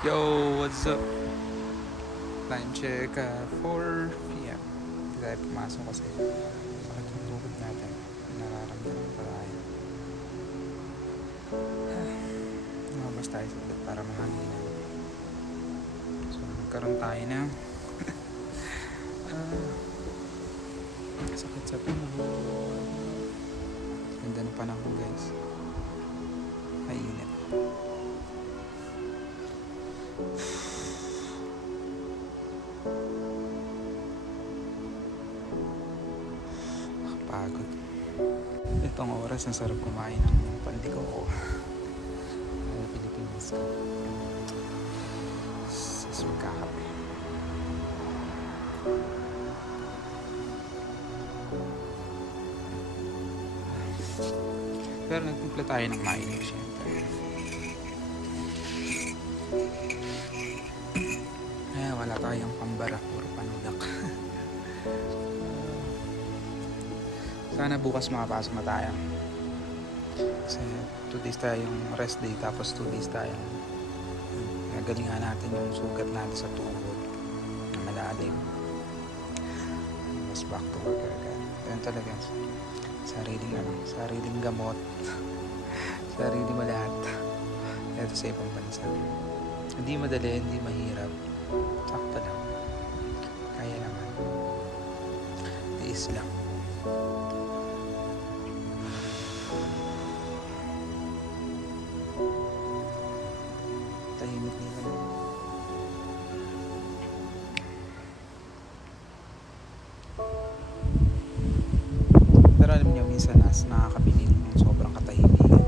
Yo, what's up? Time check, 4 p.m. Hindi tayo pumasok kasi sakit yung tuhod natin. Nararamdaman pa tayo. Lumabas tayo saglit para mahanginan. So, nagkaroon tayo ng ah, sakit sa tuhod. Ganda ng panahon, guys. Mainit. Nakapagod. Itong oras, ang sarap kumain ng pandiko ko. Pilipinas ka. Sis, magkakape. Pero nagtimpla tayo ng mainit, syempre. Wala tayong pambara, puro panudak. Sana bukas makapasok na tayo. Kasi 2 days tayong rest day, tapos 2 days tayong nagalingan natin yung sugat natin sa tuhod na malalim. Mas back to work agad. Ganun talaga. Sariling gamot. Sarili mo lahat. Ito sa ibang bansa. Hindi madali, hindi mahirap. Sakto lang. Kaya naman. Tiis lang. Tahimik nila lang. Pero alam niyo, minsan nakakapiling ng sobrang katahimikan.